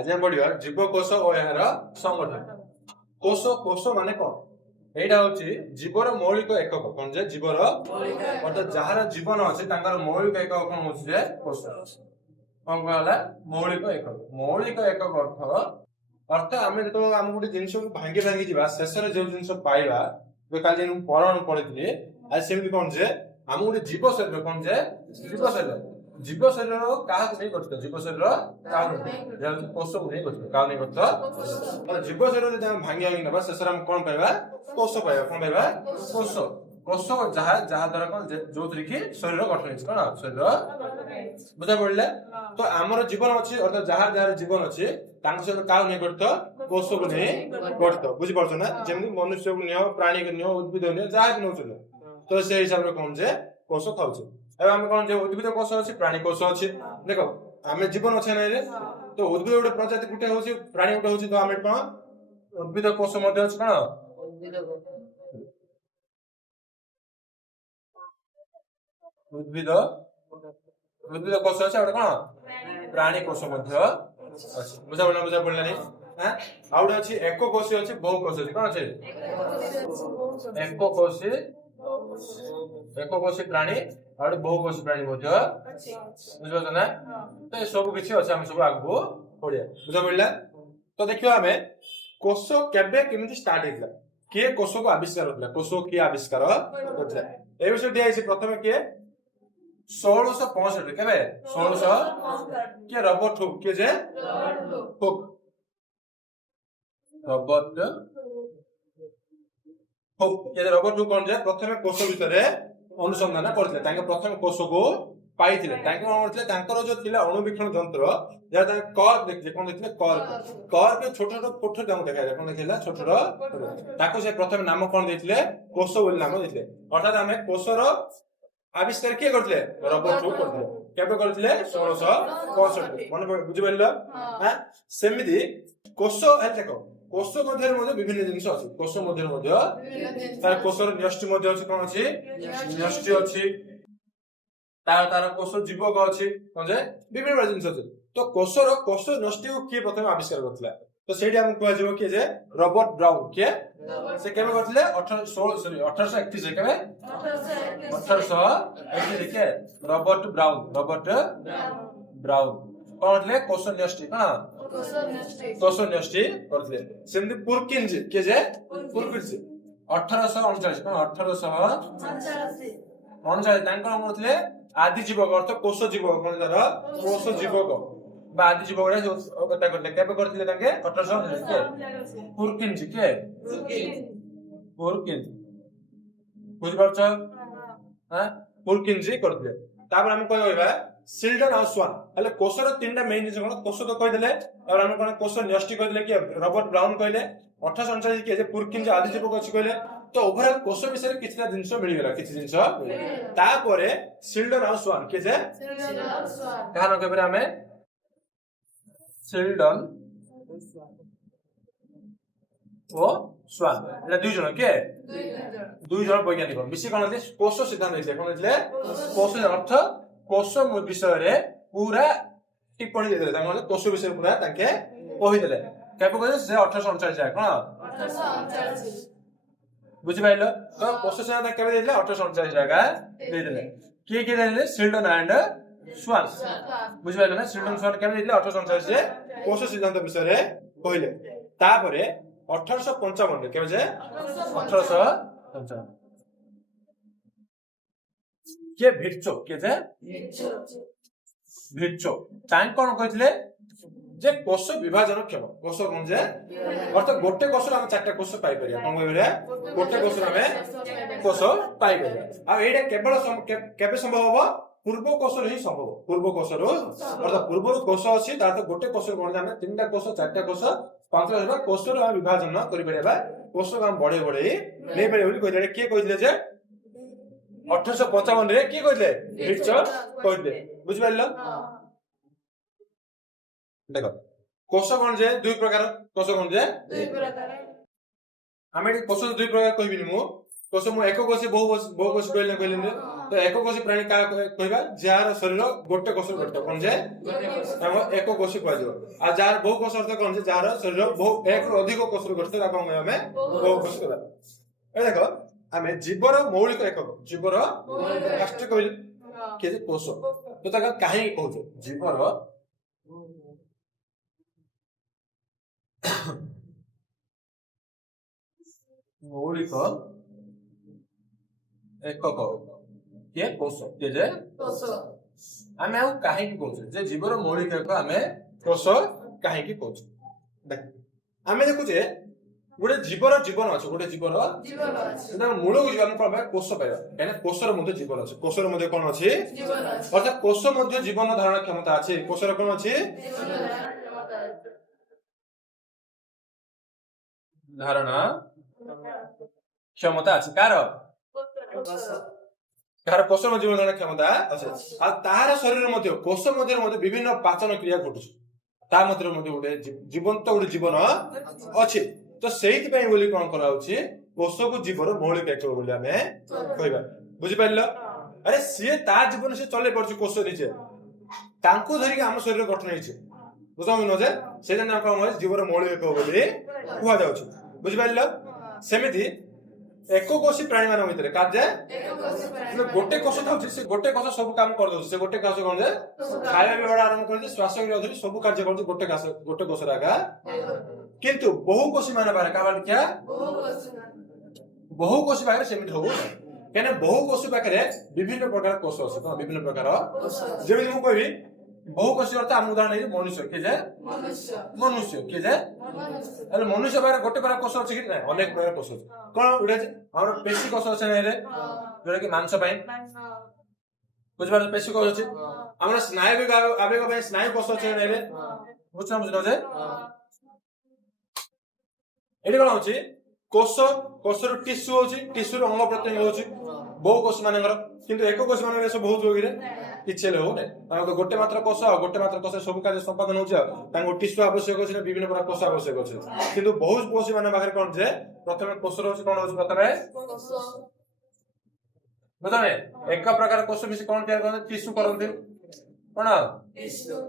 आज हम पढ़िबा जीवकोश और यार संगठन। कोश कोश माने कौन? एटा होची जीवर मौलिक एकक कोन जे जीवर अर्थात जहार जीवन अछि तांकर मौलिक एकक कोन होची जे कोश। कोन कहला मौलिक एकक अर्थ आमे तो हम गुडी जिंस को भांगी भांगी जीवा शेषरे जे जिंस पाइबा बे काली नु परण पढितली आज सेमि कोन जे हम गुडी जीव शरीर कोन जे जीव शरीर काहा को नहीं करतो जीव शरीर काहा जे कोश को नहीं करतो काहा नहीं करतो और जीव शरीर जे हम भांगी भांगी नबा शेषरे हम कोन पाइबा कोश पाइबा कोन पाइबा कोश कोश जहा जहा द्वारा कोन जो तरीके शरीर गठन अछि कोन शरीर बुझा पड़ले। तो हमर जीवन अछि अर्थात जहा जहा जीवन अछि तांक सहित काहा नहीं करतो कोश को नहीं करतो बुझि परछ ना जेमि मनुष्य को नियो प्राणी को नियो उद्भिद नियो जहा भी नउछ तो से हिसाब रे कोन जे कोश खाउछ। अब हम कोन जे उद्भिद कोश अछि प्राणी कोश अछि देखो हमें जीवन अछि नै रे तो उद्भिद उडे प्रजाति गुटे होछि प्राणी गुटे होछि तो हमें कोन उद्भिद कोश मध्ये अछि कोन उद्भिद उद्भिद कोश अछि और कोन प्राणी कोश मध्ये अछि बुझा पड़ला नै हां आउडे अछि एको कोशी अछि बहु कोशी अछि कोन अछि एको कोशी प्राणी और बहु कोशी प्राणी मध्ये बुझा ना तो सब किछि अछि हम सब आगु पढिया बुझा पड़ला। तो देखियो हमें कोश केबे केमिति स्टार्ट हेतला के कोश को आविष्कार होतला कोश के आविष्कार होतला ए विषय दिया अछि प्रथमे के 1665 केबे 1600 के रॉबर्ट हुक के जे हुक रॉबर्ट हुक कोन जे प्रथमे कोश भितरे अनुसंधान करथिले ताके प्रथम कोश को पाइथिले ताके कोन करथिले तांकर जो थिला अणुवीक्षण यंत्र जे ताके कर देखिले कोन देखिले कर के छोट छोट कोठर काम देखाइले कोन देखिला छोट छोट ताको से प्रथम नाम कोन देथिले कोश बोल नाम देथिले अर्थात हमें कोशर आविष्कार के करथिले रॉबर्ट हुक करथिले केबे करथिले 1665 मन बुझि परलो हां सेमिति कोश हे देखो कोश मध्ये विभिन्न जिनिस अछि कोश मध्ये तार कोशर न्यष्टि मध्ये अछि कोन अछि न्यष्टि अछि तार कोश जीवक अछि कोन जे विभिन्न जिनिस अछि तो कोशर कोश नष्टि को के प्रथम आविष्कार करथिला तो सेठी हम कहै जेबो के जे रॉबर्ट ब्राउन के से केबे करथिले 1831 केबे 1831 के रॉबर्ट ब्राउन करथिले कोश न्यष्टि हां कोश न्यष्टि करथिले सेमि पुरकिंज के जे पुरकिंज 1839 कोन 1839 तांकर करथिले आदि जीवक अर्थ कोश जीवक कोन दर कोश जीवक बा आदि जीवक रे कथा करले केबे करथिले ताके 1839 के पुरकिंज बुझ परछ हां पुरकिंज करथिले तापर हम कहबा सिल्डन और स्वान हले कोशर तीनटा मेन जिस कोन कोश तो कहि देले और हम कोन कोश न्यष्टि कहि देले कि रॉबर्ट ब्राउन कहले 1839 के जे पुरकिंज आदि जीवक अछि कहले तो ओवरऑल कोश विषय किछटा जिंस मिलि गेला किछ जिंस तापरे सिल्डन और स्वान के जे कहां केबे हमें सिल्डन ओ स्वान एला दुई जन के दुई जन वैज्ञानिक मिसी कोन दे कोश सिद्धांत दिले कोन दिले कोश अर्थ कोश विषय रे पूरा टिप्पणी देले तांगे कोश विषय पूरा ताके कहि देले केबे कहले से 1839 जाय कोन 1839 बुझि पाइलो तो कोश सिद्धांत केबे देले 1839 जगह दे देले के देले सिल्डन एंड स्वान बुझि पाइलो ना सिल्डन स्वान केबे देले 1839 से कोश सिद्धांत विषय रे कहले तापरे 1855 केबे जे 1855 के भिट्सो के जे भिट्सो तांक कोन कहितले जे कोश विभाजन क्षम कोश कोन जे अर्थ गोटे कोश हम चारटा कोश पाई परिया कोन कहबे गोटे कोश हमें कोश पाई परिया आ एटा केवल केबे संभव होबो पूर्व कोश रे ही संभव पूर्व कोश रो अर्थात पूर्व कोश अछि तार तो गोटे कोश कोन जे तीनटा कोश चारटा कोश पांचटा हेबा कोश रो हम विभाजन करि परिबा कोश हम बढ़े नै परिबा बोली कहिले के कहिले जे 1855 रे की कहिले भिट्सो कहिले बुझि पाइलो देखो कोश कोन जे दुई प्रकार कोश कोन जे दुई प्रकार हमें कोश दुई प्रकार कहबिनी मु कोश मु एको कोश बहु कोश कहले तो एककोषी प्राणी का कहबा जार शरीर गोटे कोष गठित कोन जे एककोषी कहजो आ जार बहुकोष अर्थ कोन जे जार शरीर बहु एक रो अधिक कोष गठित ताको हमें बहुकोष कहबा ए देखो हमें जीवर मौलिक एकक जीवर फास्ट कहले के कोष तो ताका काहे कहजो जीवर मौलिक एकक के कोष के जे कोष आमे आ काहे की कहछ जे जीवर मौलिक एकक आमे कोष काहे की कहछ देख आमे देखु जे गोटे जीवर जीवन अछि गोटे जीवर जीवन अछि सेटा मूल को जीवन पर कोष पाइबा एने कोषर मध्ये जीवन अछि कोषर मध्ये कोन अछि जीवन अछि अर्थात कोष मध्ये जीवन धारण क्षमता अछि कोषर कोन अछि जीवन धारण क्षमता अछि धारणा क्षमता अछि कार कोष मध्ये जीवन धारण क्षमता अछि आ तार शरीर मध्ये कोष मध्ये विभिन्न पाचन क्रिया घटुछ ता मध्ये गोटे जीवंत गोटे जीवन अछि तो सेहित पई बोली कोन करा होछि कोष को जीवर मौलिक एकक बोली हमें कहबा बुझि पाइलो अरे सिए ता जीवन से चले पड़छ कोष निचे तांको धरि के हम शरीर गठन हिचे बुझाउ न जे सेजन नाम कोन होय जीवर मौलिक एकक बोली कुआ जाउछ बुझि पाइलो सेमिति एककोषी प्राणी मान भितर कार्य गोटे कोष थाउछि से गोटे कोष सब काम कर दउछि से गोटे कोष कोन जे खाया बेवडा आरंभ कर दे श्वास क्रिया धरि सब कार्य कर गोटे कोष रागा किंतु बहुकोषी मान बारे का बात क्या बहुकोषी बारे सेमित हो केने बहुकोषी बारे विभिन्न प्रकार कोष अछि तो विभिन्न प्रकार जेबि मु कहबी बहुकोषी अर्थ हम उदाहरण नै मनुष्य के जे मनुष्य के जे अरे मनुष्य बारे गोटे प्रकार कोष अछि कि नै अनेक प्रकार कोष अछि कोन उडा जे हमर पेशी कोष अछि नै रे जोरा कि मांस पई बुझबार पेशी कोष अछि हमर स्नायु आवेग पई स्नायु कोष अछि नै रे बुझनो जे एडी कोन होछि कोष कोषर टिश्यू होछि टिश्यू अंग प्रत्यंग होछि बहु कोष मानकर किंतु एक कोष मानकर सब बहुत रोगी रे किछे ले हो नै ताको गोटे मात्र कोष सब कार्य संपादन होछि ताको टिश्यू आवश्यक होछि विभिन्न प्रकार कोष आवश्यक होछि किंतु बहुत कोष मान बाहर कोन जे प्रथमे कोष होछि कोन होछि प्रथमे बताने एक प्रकार कोष मिसी कोन तयार करन टिश्यू करन कोन टिश्यू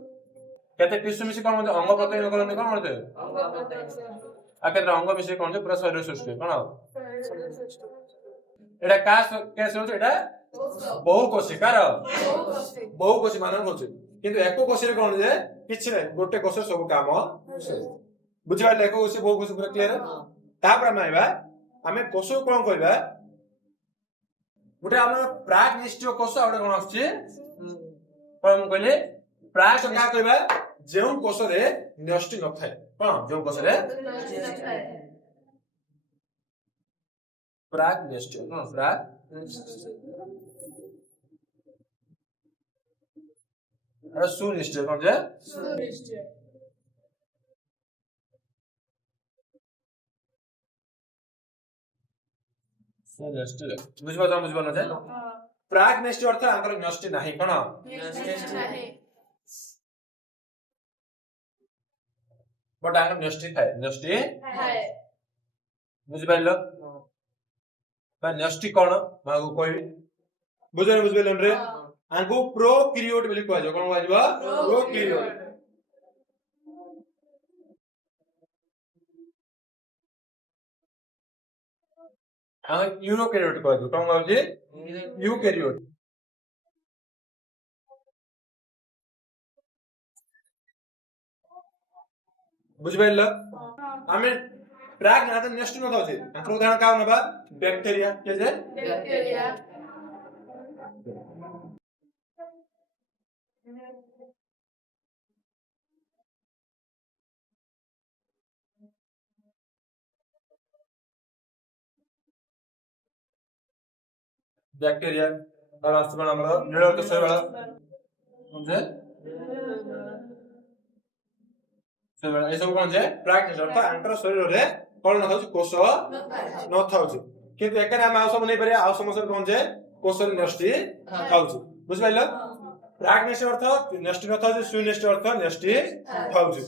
केते टिश्यू मिसी कोन अंग प्रत्यंग करन कोन होते अंग प्रत्यंग आके अंग मिसी कोन जे पूरा शरीर सृष्टि कोन एटा का केस होछ एटा बहुकोषी कार बहुकोषी मानन होछ किंतु एककोषी रे कोन जे किछ नै गोटे कोष सब काम बुझिबा एककोषी बहुकोषी पूरा क्लियर तापर माइबा हमें कोष कोन कहबा गोटे हम प्राग निष्ठीय कोष आउटे कोन आछी कोन कहले प्राग का कहबा जेउ कोष रे नष्टि न थाए कोन जेउ कोष रे नष्टि न थाए प्राग निष्ठीय कोन प्राग अरे सुनिश्चय कोन जे सुनिश्चय सुनिश्चय बुझबा न जे प्राग निष्ठीय अर्थ आंकर नष्टि नाही कोन नष्टि नाही बट आंकर नष्टि थाए नष्टि थाए बुझबाइलो बा नष्टि कोन मागु कहबी बुझबेलन रे आंगु प्रोक्रिएट बोली कहै जो कोन कहबा प्रोक्रिएट हां यूरोकैरियोट कहै जो कोन कहै यूकैरियोट बुझबेल हमें प्राग ना नष्ट न होते आंकर उदाहरण का होनबा बैक्टीरिया के जे बैक्टीरिया बैक्टीरिया और आसमान हमरो नीलक शैवाल जे शैवाल ए सब कोन जे प्राग अर्थ आंकर शरीर रे कोन न होछि कोष न थाउछि किंतु एकरे हम आउ सब नै परिया आउ समस्या कोन जे कोष नष्टि थाउछि बुझ पाइलो प्राग निष्ठ अर्थ नष्टि न थाउछि सुनिष्ठ अर्थ नष्टि थाउछि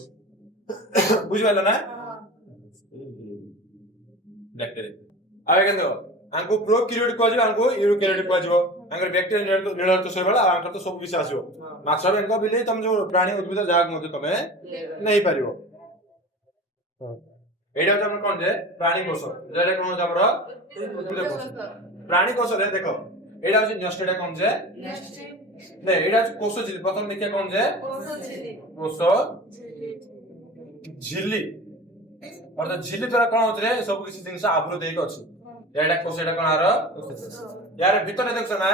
बुझ पाइलो ना बैक्टीरिया आवे केन आंको प्रोक्रिएट कहजिबो आंको यूरोकैरियोट कहजिबो आंकर बैक्टेरिया नील तो से बेला आंकर तो सब किछ आसीबो माछ बेंग बिले तुम जो प्राणी उद्भिद जाग मते तमे नहीं पारिबो एडा हम कोन जे प्राणी कोष जेले कोन जे हमर उद्भिद कोष प्राणी कोष रे देखो एडा होची न्यष्टिडा कोन जे नै एडा कोष झिल्ली प्रथम देखिया कोन जे कोष झिल्ली अर्थात झिल्ली द्वारा कोन होतरे सब किछि जिंस आवृत हेक अछि एडा कोष एडा कोन आरो यार भीतर देखछ ना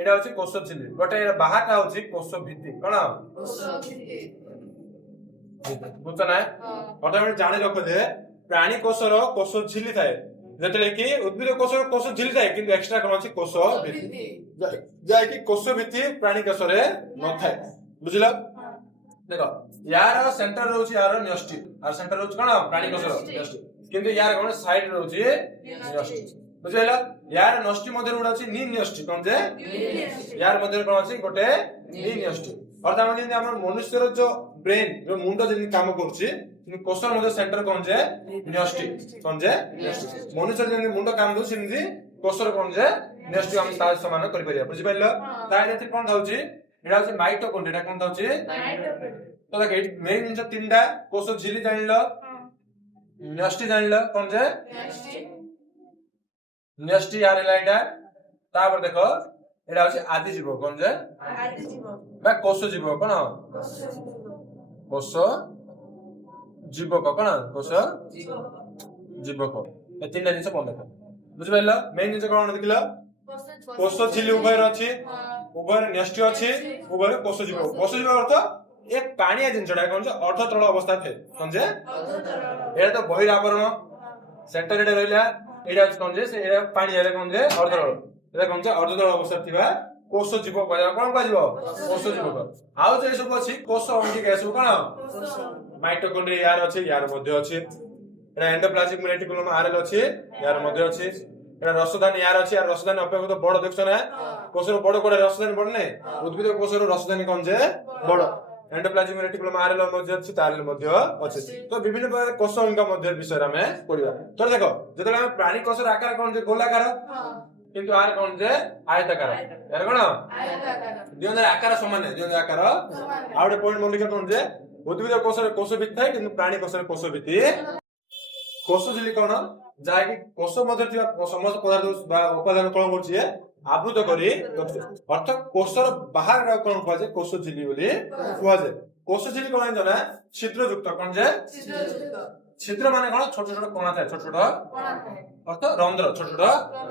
एडा होची कोष झिल्ली गोटे बाहर का होची कोष भित्ति कोन कोष भित्ति बुझ ना अर्थात जानि रखो जे प्राणी कोषर कोष झिल्ली थाए जेतले कि उद्भिद कोषर कोष झिल्ली थाए किंतु एक्स्ट्रा कोन अछि कोष भित्ति जाय कि कोष भित्ति प्राणी कोषरे न थाए बुझिला देखो यार सेंटर रहउची यार न्यष्टि आर सेंटर रहउची कोन प्राणी कोषर न्यष्टि किंतु यार कोन साइड रहउची न्यष्टि बुझिला यार नष्टि मध्ये उडा अछि नि न्यष्टि कोन जे यार मध्ये कोन अछि गोटे नि न्यष्टि अर्थात म्हणजे हमर मनुष्यर जो ब्रेन जो मुंड जे काम करछि कि कोषर मध्ये सेंटर कोन जे न्यष्टि कोन जे न्यष्टि मनुष्य जे मुंड काम दउ सिंधी कोषर कोन जे न्यष्टि हम ता समान करि परिया बुझि पाइलो ताइ जे कोन दउछि एडा होछि माइटोकॉन्ड्रिया कोन दउछि तो देख मेन जिंस तीनटा कोष झिल्ली जानिलो न्यष्टि जानिलो कोन जे न्यष्टि यार लाइटा तापर देखो एडा होछि आदि जीव कोन जे आदि जीव बा कोष जीव कोन कोष जीव कोन कोष जीव को ए तीनटा जिंस कोन देखो बुझि पाइलो मेन जिंस कोन देखिलो कोष झिल्ली उभय अछि उभय न्यष्टि अछि उभय कोष जीव अर्थ एक पानिया जिंसडा कोन जे अर्ध तळ अवस्था थे कोन जे एडा तो बहिर आवरण सेंटर एडा रहला एडा कोन जे से एडा पानी हेले कोन जे अर्ध तळ एडा कोन जे अर्ध तळ अवस्था थिबा कोष जीव कहला कोन कहजिवो कोष जीव आउ जे सब अछि कोष अंगी के सब कोन माइटोकॉन्ड्रिया यार अछि यार मध्ये अछि एडा एंडोप्लाज्मिक रेटिकुलम आरएल अछि यार मध्ये अछि एडा रसदानी यार अछि यार रसदानी अपेक्षा तो बड़ देखछ ना कोषर बड़ कोडे रसदानी बड़ नै उद्भिद कोषर रसदानी कोन जे बड़ एंडोप्लाज्मिक रेटिकुलम आरएल मध्ये अछि तारएल मध्ये अछि तो विभिन्न प्रकार कोष अंग मध्ये विषय रे हमें पढिबा तो देखो जतले हम प्राणी कोषर आकार कोन जे गोलाकार किंतु आर कोन जे आयताकार यार कोन आयताकार दोनर आकार समान है दोनर आकार आउडे पॉइंट मन लिखा कोन जे उद्भिद कोषर कोष भित्ति है किंतु प्राणी कोषर कोष भित्ति कोष झिल्ली कोन जाय कि कोष मध्ये थिबा समस्त पदार्थ बा उपादान कोन होछि आवृत करी अर्थ कोषर बाहर कोन कहजे कोष झिल्ली बोली कहजे कोष झिल्ली कोन जना छिद्र युक्त कोन जे छिद्र माने कोन छोट छोट कोणा थाए छोट छोट कोणा थाए अर्थ रंध्र छोट छोट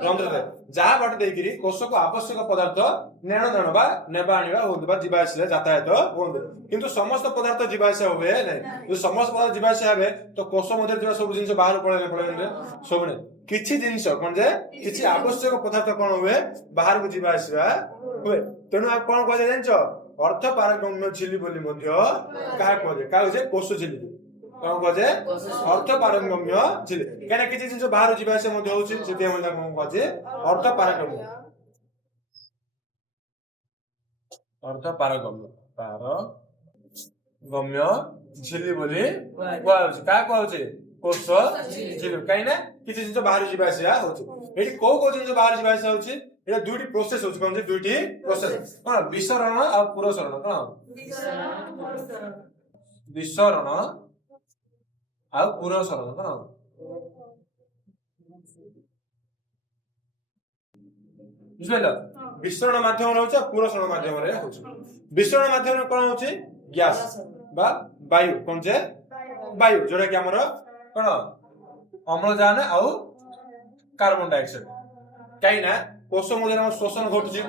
रंध्र थाए जहा बाटे देकिरी कोष को आवश्यक पदार्थ नेण देण बा नेबा आनिबा होबा जीवाश्य यातायात होबे किंतु समस्त पदार्थ जीवाश्य होबे नै जो समस्त पदार्थ जीवाश्य होबे तो कोष मध्ये जेबा सब जिंस बाहर पळेले पळेले सब नै किछि जिंस कोन जे किछि आवश्यक पदार्थ कोन होबे बाहर को जीवाश्य होबे तेनु आ कोन कहजे जानछो अर्थ पारगम्य झिल्ली बोली मध्ये का कहजे का होजे कोष झिल्ली कोन कहजे अर्थ पारगम्य झिल्ली केना किछि जिंस बाहर जीवाश्य मध्ये होछि सेति हम कोन कहजे अर्थ पारगम्य झिल्ली बोली कहउछि का कहउछि कोष झिल्ली काइना किछि जिंस बाहर जीवाश्य होछि एठी को जिंस बाहर जीवाश्य होछि एटा दुइटी प्रोसेस होछि कोन जे दुइटी प्रोसेस कोन विसरण आ पुरसरण कोन विसरण आ पुरसरण कोन बुझिला विसरण माध्यम रे होछि पुरसरण माध्यम रे होछि विसरण माध्यम रे कोन होछि गैस बा वायु कोन जे वायु जोडा कि हमर कोन अम्लजान आ कार्बन डाइऑक्साइड काइना कोष मध्ये हम शोषण घटुछि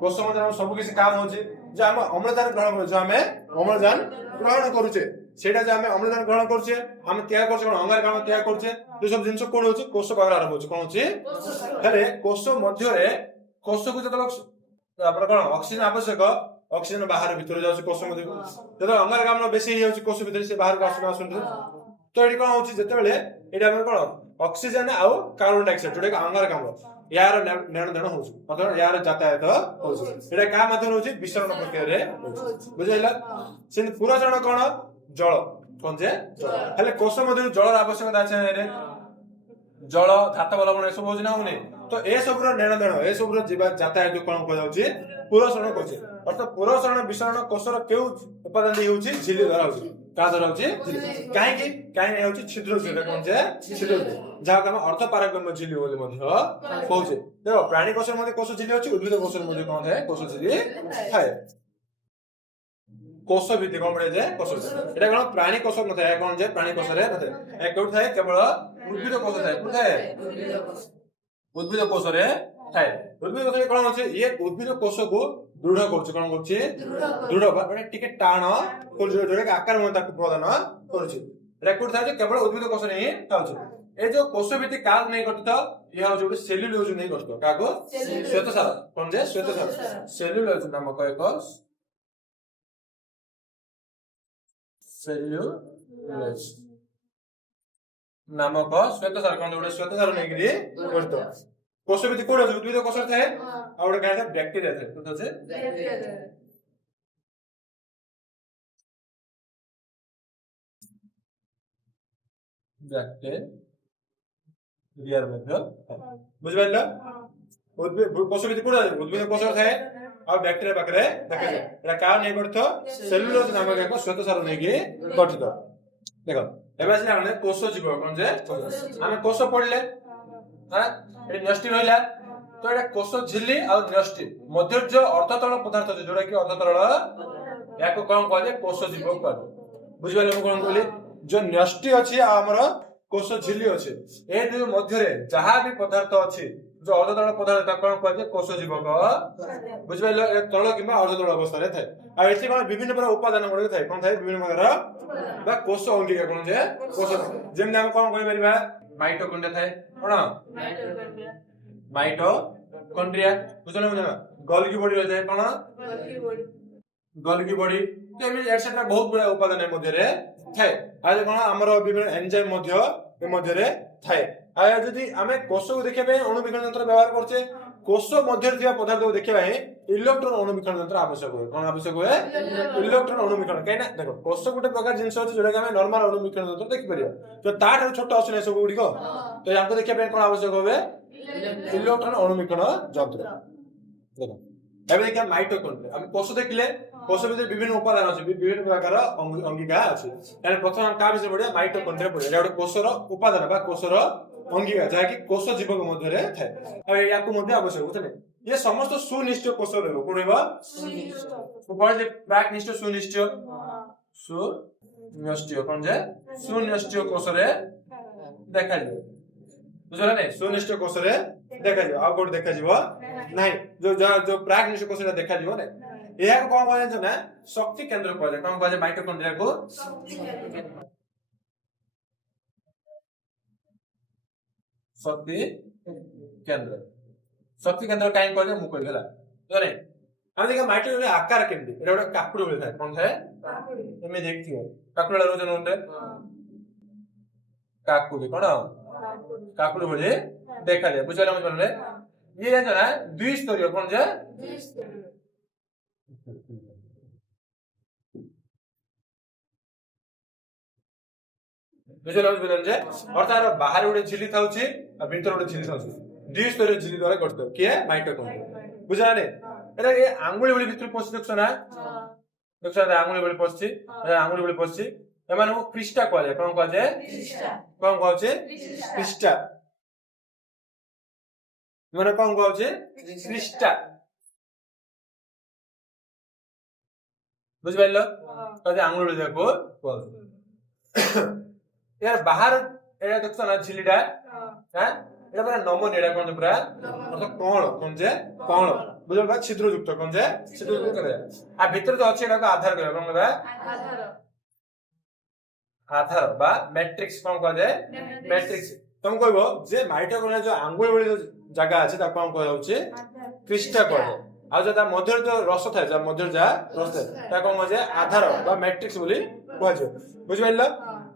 कोष मध्ये हम सब किछि काम होछि जे हम अम्लजान ग्रहण करू हम अम्लजान ग्रहण करूछे सेटा जे हम अम्लजान ग्रहण करूछे हम त्याग करछे कोन अंगारकाम्ल त्याग करछे जो सब जिंस कोन होछि कोष पावर आरंभ होछि कोन होछि हेले कोष मध्य रे कोष को जतल आपन कोन ऑक्सीजन आवश्यक ऑक्सीजन बाहर भीतर जाउछि कोष मध्ये जतल अंगारकाम्ल बेसी होछि कोष भीतर से बाहर को आसुन तो एडी कोन होछि जते बेले एडी हम कोन ऑक्सीजन आ कार्बन डाइऑक्साइड जोडे अंगारकाम्ल यार नेण देण होछि मतलब यार यातायात होछि एटा का माध्यम होछि विसरण प्रक्रिया रे बुझैला से पुरसरण कोन जल कोन जे हेले कोष मध्ये जल आवश्यकता छै रे जल धातव लवण सब होछि ना होने तो ए सब नेण देण ए सब यातायात कौन कहुचे पुरसरण कहुचे अर्थात पुरसरण विसरण कोषर केउ उपादान होउची झिल्ली द्वारा होउची का द्वारा होउची काहे कि होउची छिद्र झिल्ली कौन जे छिद्र जहाँ हम अर्थ पारगम्य झिल्ली बोली मध्य कहुचे देखो प्राणी कोषर मध्ये कोष झिल्ली होची उद्भिद कोषर मध्ये कौन है कोष झिल्ली थाए कोष भित्ति कौन पड़े जे कोष एटा कोन प्राणी कोष न थाए कौन जे प्राणी कोष रे न थाए ए केउ थाए केवल उद्भिद कोष थाए को थाए उद्भिद कोष रे थाए उद्भिद कोष कोन होचे ये उद्भिद कोष को दृढ़ करछ कोन करछ दृढ़ बा एटा टिके टाण कोल जोरे आकार मन ताको प्रदान करछ एटा कोन थाए जे केवल उद्भिद कोष नै थाउछ ए जो कोष भित्ति काल नै करत ये हो जो सेल्युलोज नै करत काको श्वेतसार कोन जे श्वेतसार सेल्युलोज नामक एक सेल्युलोज नामक श्वेतसार कोन जोडे श्वेतसार नै गिरी करत कोष भित्ति कोड আছে উদ্ভিদ কোষ থাকে আর ওটা কাটা ব্যাকটেরিয়া থাকে কোন আছে ব্যাকটেরিয়া থাকে ব্যাকটেরিয়ার মধ্যে বুঝবেন না উদ্ভিদ কোষ ভিত্তি কোড আছে উদ্ভিদ কোষ থাকে আর ব্যাকটেরিয়া পাকরে দেখা যায় এটা কার নেই করত সেলুলোজ নামক এক শ্বেতসার নেই গঠিত দেখো এবার আসলে আমরা কোষ জীব কোন যে আমি কোষ পড়লে হ্যাঁ এটা ন্যষ্টি রইলা তো এটা কোষ ঝিল্লি আর ন্যষ্টি মধ্যে যে অর্ধতল পদার্থ আছে যেটা কি অর্ধতল ইয়াকো কোন কয় যে কোষ জীব কয় বুঝিবালে মু কোন কইলি যে ন্যষ্টি আছে আর আমরা কোষ ঝিল্লি আছে এই দুই মধ্যে যাহা भी পদার্থ আছে যে অর্ধতল পদার্থ তা কোন কয় যে কোষ জীবক বুঝিবালে তল কিংবা অর্ধতল অবস্থায় থাকে আর এটি কোন বিভিন্ন প্রকার উপাদান গুলো থাকে কোন থাকে বিভিন্ন প্রকার বা কোষ অঙ্গিকা কোন যে কোষ যেমন আমি কোন কই পারিবা माइटोकॉन्ड्रिया थाए कोन माइटोकॉन्ड्रिया बुझले बुझना गोल्गी बॉडी होय थाए कोन गोल्गी बॉडी तो एमे एटसेट्रा बहुत बड़ा उपादान ए मध्य रे थाए आ कोन हमर विभिन्न एंजाइम मध्य ए मध्य रे थाए आ यदि हमें कोष को देखबे पे अणुविकरण यंत्र व्यवहार करछे कोष मध्य रे थिबा पदार्थ को देखबे इलेक्ट्रॉन अणुविकरण यंत्र आवश्यक होय कोन आवश्यक होय इलेक्ट्रॉन अणुविकरण काइना देखो कोष गुटे प्रकार जिंस अछि जोडा हमें नॉर्मल अणुविकरण यंत्र देखि परियो तो ताठ छोट अछि सब गुडी को तो याको देखबे कोन आवश्यक होय इलेक्ट्रॉन अणुविकरण यंत्र देखो एबे देखा माइटोकॉन्ड्रिया हम कोष देखले कोष भीतर विभिन्न उपादान अछि विभिन्न प्रकार अंगिका अछि यानी प्रथम हम का विषय पढिया माइटोकॉन्ड्रिया पढिया एटा गुटे कोषर उपादान बा कोषर अंगिका जहा कि कोष जीवक मध्य रे थाए आ याको मध्य आवश्यक होतने ये समस्त सुनिष्ठ कोष रे कोनबा सुनिष्ठ ऊपर जे प्राक निष्ठ सुनिष्ठ सुनिष्ठ कोन जे सुनिष्ठ कोष रे देखा जे बुझला नै सुनिष्ठ कोष रे देखा जे आ कोड देखा जीवो नै जो प्राक निष्ठ कोष रे देखा जीवो नै एहा को कोन कहै छै ना शक्ति केंद्र कहै कोन कहै माइटोकॉन्ड्रिया को शक्ति केंद्र काई कहले मु कहला तो रे हम देखा माइटोकॉन्ड्रिया आकार केंद्र एटा गोटे काकुड़ी बोले थाए कोन थाए तुमे देखथियो काकुड़ा रोजन होते काकुड़ी कोन काकुड़ी बोले देखा जाए बुझला हम बोले ये जान ना द्विस्तरीय कोन जे बुझला हम बोले जे अर्थात बाहर गोटे झिल्ली थाउची आ भीतर गोटे झिल्ली थाउची द्विस्तरीय झिल्ली द्वारा गठित के माइटोकॉन्ड्रिया बुझला ने एटा ए आंगुली बोली भीतर पछ देखछ ना देखछ ना आंगुली बोली पछी आंगुली बोली पछी एमाने क्रिस्टा कहले कोन कहजे कोन कहजे क्रिस्टा माने कोन कहजे क्रिस्टा बुझ पाइलो कहजे आंगुली देखो यार बाहर एटा देखछ ना झिल्लीटा हैं एटा पूरा नमन एटा कोन पूरा मतलब कोन जे कोन बुझल बा छिद्र युक्त कोन जे छिद्र युक्त करे आ भीतर जो अछि एटा को आधार करे कोन बा आधार बा मैट्रिक्स कोन कहजे मैट्रिक्स तुम कहबो जे माइटोकॉन्ड्रिया जो आंगुल वाली जो जगह अछि ता कोन कहै होछि क्रिस्टा कहै आ जो ता मध्य जो रस थाए जा मध्य जा रस ता कोन कहजे आधार बा मैट्रिक्स बोली कहै बुझ पाइलो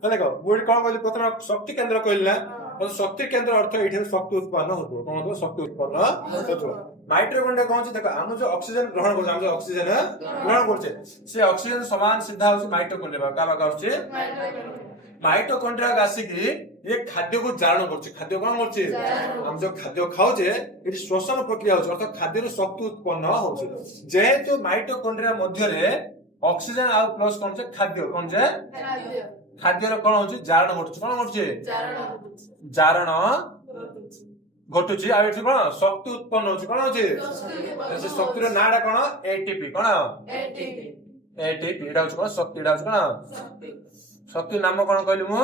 तो देखो बुड कोन कहले प्रथम शक्ति केंद्र कहला तो शक्ति केंद्र अर्थ एठी शक्ति उत्पन्न होतो कोन हो शक्ति उत्पन्न होतो माइटोकॉन्ड्रिया कोन छै देखो हम जो ऑक्सीजन ग्रहण करछ हम जो ऑक्सीजन ग्रहण करछ से ऑक्सीजन समान सीधा होछि माइटोकॉन्ड्रिया का होछि माइटोकॉन्ड्रिया आसिकी ये खाद्य को जारण करछि खाद्य कोन करछि हम जो खाद्य खाउजे एटी श्वसन प्रक्रिया होछ अर्थात खाद्य रो शक्ति उत्पन्न होछ जेहेतु माइटोकॉन्ड्रिया मध्य रे ऑक्सीजन आ प्लस कोन से खाद्य कोन से खाद्य रो कोन होछि जारण होछ कोन होछि जारण घटुछि आ एठी कोन शक्ति उत्पन्न होछि कोन होछि से शक्ति रो नाडा कोन एटीपी कोन एटीपी एटा होछ कोन शक्ति एटा होछ कोन शक्ति नाम कोन कहलु मु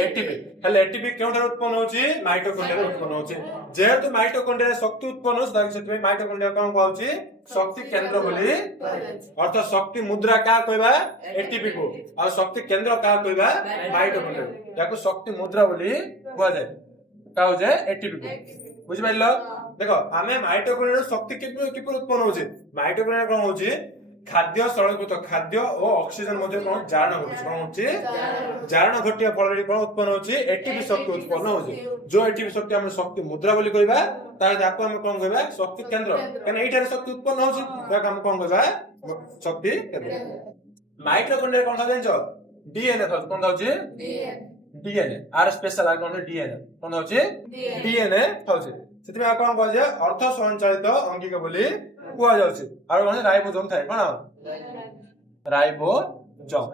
एटीपी हले एटीपी केउठा उत्पन्न होछि माइटोकॉन्ड्रिया उत्पन्न होछि जेहेतु माइटोकॉन्ड्रिया शक्ति उत्पन्न होछ ताकि सेति माइटोकॉन्ड्रिया कोन कहउछि शक्ति केंद्र बोली अर्थात शक्ति मुद्रा का कहबा एटीपी को आ शक्ति केंद्र का कहबा माइटोकॉन्ड्रिया याको शक्ति मुद्रा बोली कहआ जाय का हो जाय एटीपी को बुझि पाइलो देखो हमें माइटोकॉन्ड्रिया शक्ति किपर उत्पन्न होछि माइटोकॉन्ड्रिया कोन होछि खाद्य सरलीकृत खाद्य और ऑक्सीजन मध्य कोन जारण होछि कोन होछि जारण घटिया फल कोन उत्पन्न होछि एटीपी शक्ति उत्पन्न होछि जो एटीपी शक्ति हम शक्ति मुद्रा बोली कहबा ताय जाको हम कोन कहबा शक्ति केंद्र कने एठार शक्ति उत्पन्न होछि ताक हम कोन कहबा शक्ति केंद्र माइटोकॉन्ड्रिया कोन था जानछो डीएनए था कोन होछि डीएनए आर स्पेशल आर कोन डीएनए कोन होछि डीएनए होछि सेति में कोन कहजे अर्थ संचालित अंगिक बोली कुआ जाउछि आरो माने राइबोसोम थाए कोन राइबोसोम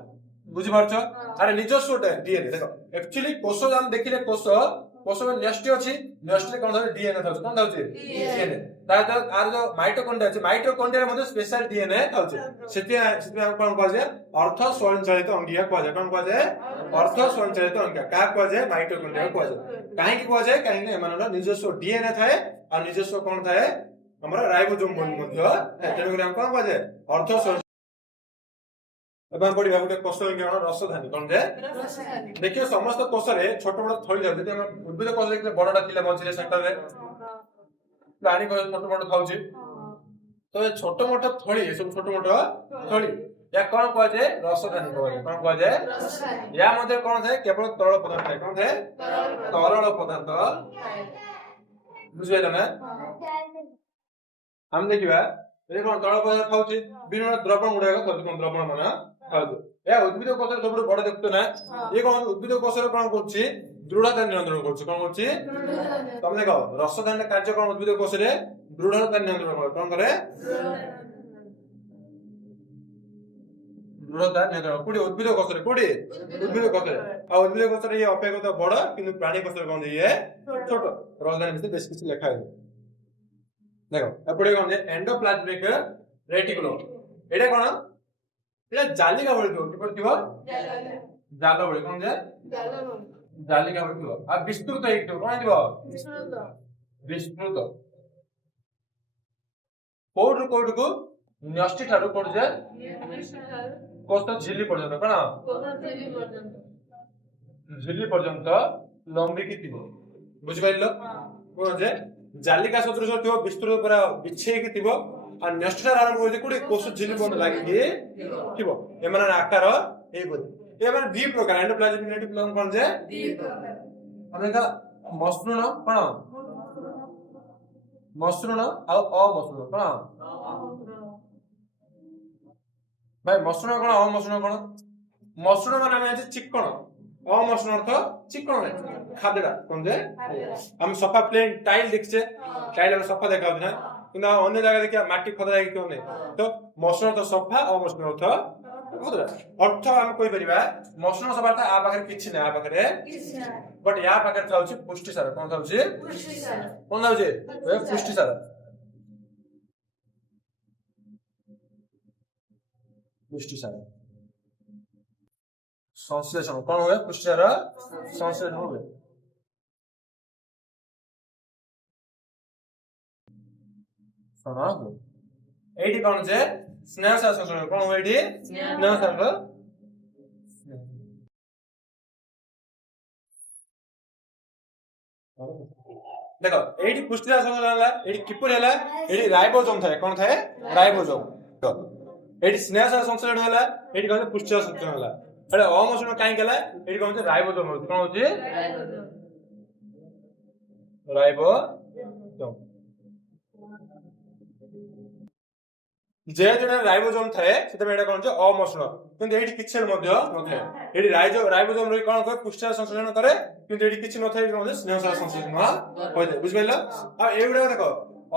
बुझि परछो अरे निजस्व डीएनए देखो एक्चुअली कोष हम देखिले कोष में नेस्ट अछि नेस्ट कोन था डीएनए थाउछि कोन थाउछि डीएनए ता तो आर जो माइटोकॉन्ड्रिया अछि माइटोकॉन्ड्रिया मध्ये स्पेशल डीएनए थाउछि सेति हम कोन कहजे अर्थ संचालित अंगिया कहजे कोन कहजे अर्थ संचालित अंगिया का कहजे माइटोकॉन्ड्रिया कहजे काहे कि कहजे काहे ने एमानर निजस्व डीएनए थाए आ निजस्व कोन थाए हमरा राइबोसोम बोली मध्य तेनु हम कोन कहजे अर्थ एबन पड़ी भागुटे कोष विज्ञान रसधानी कोन जे देखियो समस्त कोष रे छोट बड़ थळी जाय जति हम उद्भिद कोष देखले बडडा थिला बचिले सेंटर रे प्राणी कोष छोट बड़ थाउची तो छोट मोट थळी ए सब छोट मोट थळी या कोन कहजे रसधानी कहजे कोन कहजे रसधानी या मध्ये कोन थाए केवल तरल पदार्थ थाए कोन थाए तरल पदार्थ बुझिले ना हम देखिबा ए कोन तरल पदार्थ थाउची विभिन्न द्रवण गुडा कोन द्रवण माना खाउछु ए उद्भिद कोष रे सबुठ बड देखतो ना ये कोन उद्भिद कोष रे कोन करछि दृढ़ता नियंत्रण करछि कोन करछि तुम देखो रसधानी कार्य कोन उद्भिद कोष रे दृढ़ता नियंत्रण करे कोन करे दृढ़ता नियंत्रण कुडी उद्भिद कोष रे कुडी उद्भिद कोष रे आ उद्भिद कोष रे ये अपेक्षाकृत बड किंतु प्राणी कोष रे कोन ये छोट रसधानी में बेस किछ लिखा है देखो एपडे कोन जे एंडोप्लाज्मिक रेटिकुलम एटा कोन एटा जालिका बोली तो किपर थिबो जाल बोली कोन जे जालिका बोली तो आ विस्तृत एक तो कोन दिबो विस्तृत कोड को न्यष्टि ठारो कोड जे कोस्त झिल्ली पर्यंत कोन झिल्ली पर्यंत लंबी की थिबो बुझि पाइलो कोन जे जालिका सदृश थियो विस्तृत पूरा बिछे की थिबो आ नेस्टर आरंभ होई कुडी कोष झिल्ली बन लागि थिबो एमन आकार ए बोली एमन दी प्रकार एंडोप्लाज्मिक रेटिकुलम कोन जे दी प्रकार अनेका मसृण कोन मसृण आ अमसृण कोन भाई मसृण कोन अमसृण कोन मसृण माने हम चिकन अमसृण अर्थ चिकन खादडा कोन जे हम सफा प्लेन टाइल देखछे टाइल हम सफा देखा ना किंतु अन्य जगह देखिया माटी खदा जाय क्यों नै तो मसृण तो सफा अमसृण अर्थ हम कहि परिबा मसृण सफा आ पाखर किछि नै आ पाखरे किछि नै बट या पाखर थाउछि पुष्टि सार कोन थाउछि पुष्टि सार कोन थाउछि पुष्टि सार पुष्टि सार संश्लेषण कोन होय पुष्टि सार संश्लेषण होय सना एडी कोन जे स्नेह सार संश्लेषण कोन होय एडी स्नेह सार देखो एडी पुष्टि सार संश्लेषण हला एडी किपर हला एडी राइबोसोम थाए कोन थाए राइबोसोम एडी स्नेह सार संश्लेषण हला एडी कोन पुष्टि सार संश्लेषण हला अरे अमसृण काई केला एडी कोन जे राइबोसोम होय कोन होय राइबोसोम जे जोडा राइबोसोम थाए सेते एटा कोन जे अमसृण किंतु एठी किछि मध्य नथाय एठी राइबोसोम रे कोन करे पुष्टिसार संश्लेषण करे किंतु एठी किछि नथाय कोन जे स्नेहसार संश्लेषण होय दे बुझ पाइला आ एउडा देखो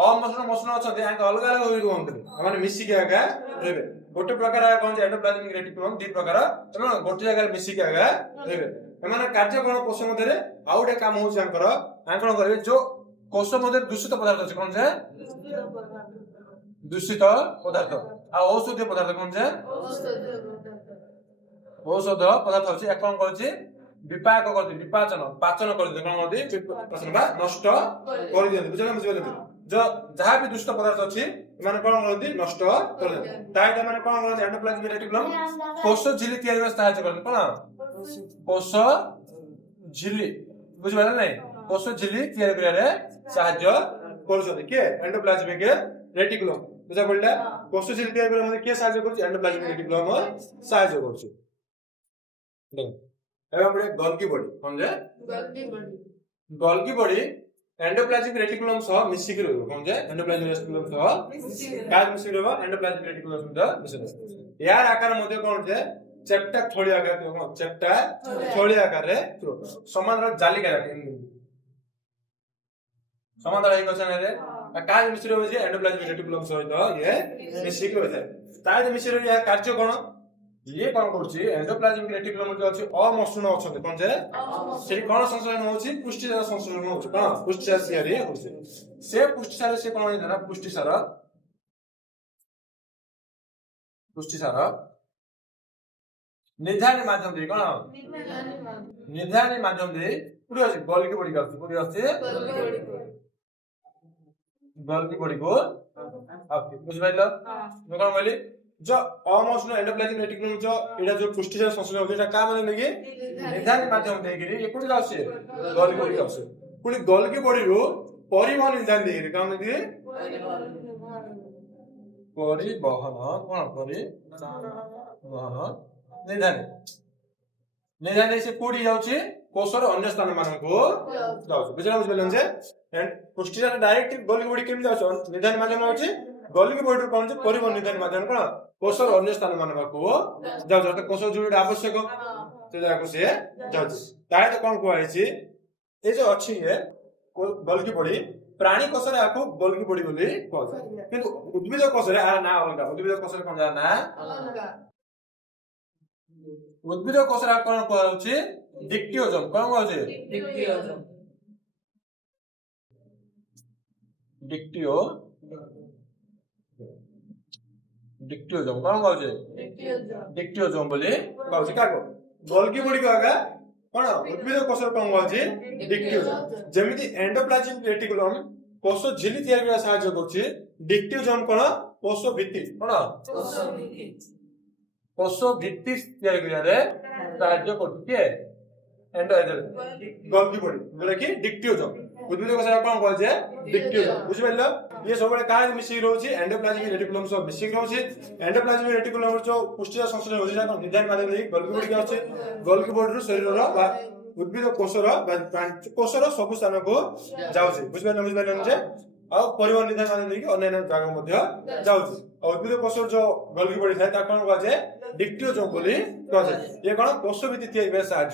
अमसृण मसृण अछते आके अलग अलग होई कोन माने मिसी के आगा रहबे गोटे प्रकार कोन जे एंडोप्लाज्मिक रेटिकुलम दी प्रकार तनो गोटे जगह मिसी के आगा रहबे एमाने कार्य कोन कोष मध्ये रे आउडे काम होछ आंकर आंकन करबे जो कोष मध्ये दूषित पदार्थ अछि कोन जे दूषित पदार्थ आ औषधीय पदार्थ कोन जे औषध पदार्थ अछि एक कोन करछि विपाक करछि विपाचन पाचन करछि कोन करछि पाचन बा नष्ट कर दियନ୍ତି बुझला बुझिबे जो जहा भी दूषित पदार्थ अछि माने कोन करछि नष्ट कर दियନ୍ତି ताइटा माने कोन करछि एंडोप्लाज्मिक रेटिकुलम कोष झिल्ली तयार करबा सहायता करछि कोन कोष झिल्ली बुझिबा नै कोष झिल्ली तयार करिया रे सहायता करछथि के एंडोप्लाज्मिक रेटिकुलम बुझा पड़ला कोष झिल्ली तयार करे मध्ये के सहायता करछि एंडोप्लाज्मिक रेटिकुलम सहायता करछि देख एबे हमरे गोल्गी बॉडी कोन जे गोल्गी बॉडी एंडोप्लाज्मिक रेटिकुलम सह मिसिक रहबो कोन जे एंडोप्लाज्मिक रेटिकुलम सह काज मिसिक रहबो एंडोप्लाज्मिक रेटिकुलम सह मिसिक यार आकार मध्ये कोन जे चेप्टा थोड़ी आकार कोन चेप्टा थोड़ी आकार रे समान जाली का समान रही क्वेश्चन रे काज मिसिक रहबो जे एंडोप्लाज्मिक रेटिकुलम सहित ये मिसिक होय जाय ताज मिसिक रे या कार्य कोन ये कोन करछि एंडोप्लाज्मिक रेटिकुलम जो अछि अमसृण अछते कोन जे से कोन संश्लेषण होछि पुष्टिसार संश्लेषण होछि कोन पुष्टिसार तयारी होछि से पुष्टिसार से कोन होइना पुष्टिसार निधानी माध्यम दे कोन निधानी माध्यम दे पुरी अछि गोल्गी बॉडी करछि पुरी अछि गोल्गी बॉडी को आप बुझ पाइलो मैं कोन बोली जो अमसृण एंडोप्लाज्मिक रेटिकुलम जो एटा जो पुष्टिसार संश्लेषण होछि एटा का माने कि निधानी माध्यम दे कि ये कोन जाउछि गोल्गी बॉडी जाउछि पुरी गोल्गी बॉडी रो परिवहन निधान दे कि काम दे परिवहन कोन परिवहन निधान से कोडी जाउछि कोषर अन्य स्थान मानको जाउछि बुझला बुझलन जे एंड पुष्टिसार डायरेक्ट गोल्गी बॉडी केम जाउछि निधान माध्यम जाउछि गोल्गी बॉडी कोन जे परिवहन निधान माध्यम कोन कोषर अन्य स्थान मानको जाउछि त कोष जोडी आवश्यक ते जाको से जाउछि ताय त कोन कोइ छि ए जो अछि ये गोल्गी बॉडी प्राणी कोष रे आको गोल्गी बॉडी बोली कहै किंतु उद्भिद कोष रे आ ना अलगा उद्भिद कोष रे कोन जा ना अलगा उद्भिद कोष रे कोन कहै डिक्टियोजम कोन कहै डिक्टियोजम डिक्टियोजम कोन कहै डिक्टियोजम बोली कहै काको गोल्गी बॉडी को आगा कोन उद्भिद कोष रे कोन कहै डिक्टियोजम जेमिति एंडोप्लाज्मिक रेटिकुलम कोष झिल्ली तयार करबा सहायता करछि डिक्टियोजम कोन कोष भित्ति कोन कोष भित्ति तयार करिया रे सहायता करछि के गोल्गी बॉडी जोरा कि डिक्टियोजम उद्भिद कोष रे कोन कहै डिक्टियोजम बुझि पाइलो ये सब काज मिसिक रहउछि एंडोप्लाज्मिक रेटिकुलम सब मिसिक रहउछि एंडोप्लाज्मिक रेटिकुलम जो पुष्टिसार संश्लेषण होछि ना निधान माध्यम दे गोल्गी बॉडी के अछि गोल्गी बॉडी रो शरीर रो बा उद्भिद कोषर कोषर सब स्थान को जाउछि बुझि पाइलो जे आ परिवहन निधान माध्यम दे कि अन्य जगह मध्ये जाउछि उद्भिद कोषर जो गोल्गी बॉडी थाय ता कोन कहै डिक्टियोजम बोली कहै ये कोन कोष भित्ति तयार करबा सहायता